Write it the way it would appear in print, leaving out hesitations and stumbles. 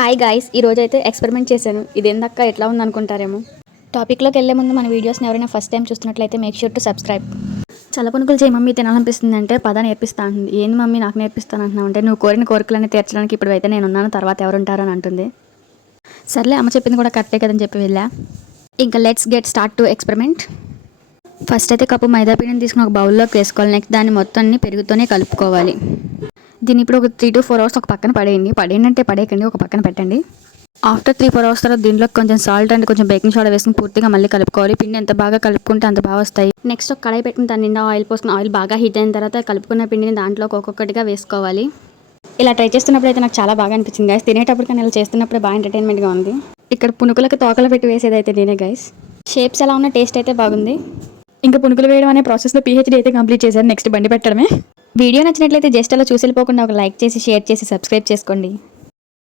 Hi guys, ఈరోజు అయితే experiment చేశాను. ఇదేందక్క ఎట్లా ఉందనుకుంటారేమో. టాపిక్లోకి వెళ్ళే ముందు మన వీడియోస్ని ఎవరైనా ఫస్ట్ టైం చూస్తున్నట్లయితే మేక్ షూర్ టు సబ్స్క్రైబ్. చల్లపునుకులు చేయి మమ్మీ తినాలనిపిస్తుంది అంటే పద నేర్పిస్తా అంటుంది. ఏంది మమ్మీ నాకు నేర్పిస్తాను అంటున్నావు అంటే నువ్వు కోరిన కోరికలన్నీ తీర్చడానికి ఇప్పుడు అయితే నేను ఉన్నాను, తర్వాత ఎవరుంటారు అని అంటుంది. సర్లే అమ్మ చెప్పింది కూడా కరెక్టే కదని చెప్పి వెళ్ళా. ఇంకా let's get start to experiment. First అయితే కప్పు మైదా పిండిని తీసుకుని ఒక బౌల్లోకి వేసుకోవాలి. నెక్స్ట్ దాన్ని మొత్తాన్ని పెరుగుతూనే కలుపుకోవాలి. దీన్ని ఇప్పుడు ఒక 3 to 4 అవర్స్ ఒక పక్కన పడేయండి అంటే పడేయకండి, ఒక పక్కన పెట్టండి. ఆఫ్టర్ 3-4 అవర్స్ తర్వాత దీంట్లో కొంచెం సాల్ట్ అండ్ కొంచెం బేకింగ్ సోడా వేసుకుని పూర్తిగా మళ్ళీ కలుపుకోవాలి. పిండి ఎంత బాగా కలుపుకుంటే అంత బాగా వస్తాయి. నెక్స్ట్ ఒక కడాయి పెట్టుకుని దాని నిండా ఆయిల్ పోసుకుని ఆయిల్ బాగా హీట్ అయిన తర్వాత కలుపుకున్న పిండిని దాంట్లో ఒక్కొక్కటిగా వేసుకోవాలి. ఇలా ట్రై చేస్తున్నప్పుడు అయితే నాకు చాలా బాగా అనిపించింది గైస్. తినేటప్పుడు కానీ ఇలా చేస్తున్నప్పుడు బాగా ఎంటర్టైన్మెంట్గా ఉంది. ఇక్కడ పునుకులకు తోకలు పెట్టి వేసేది అయితే నేనే గైస్. షేప్స్ ఎలా ఉన్న టేస్ట్ అయితే బాగుంది. ఇంకా పునుకులు వేయడం అనే ప్రాసెస్లో PhD అయితే కంప్లీట్ చేశాను. నెక్స్ట్ బండి పెట్టడమే. వీడియో నచ్చినట్లయితే జస్ట్ అలా చూసి వెళ్ళిపోకుండా ఒక లైక్ చేసి షేర్ చేసి సబ్స్క్రైబ్ చేసుకోండి.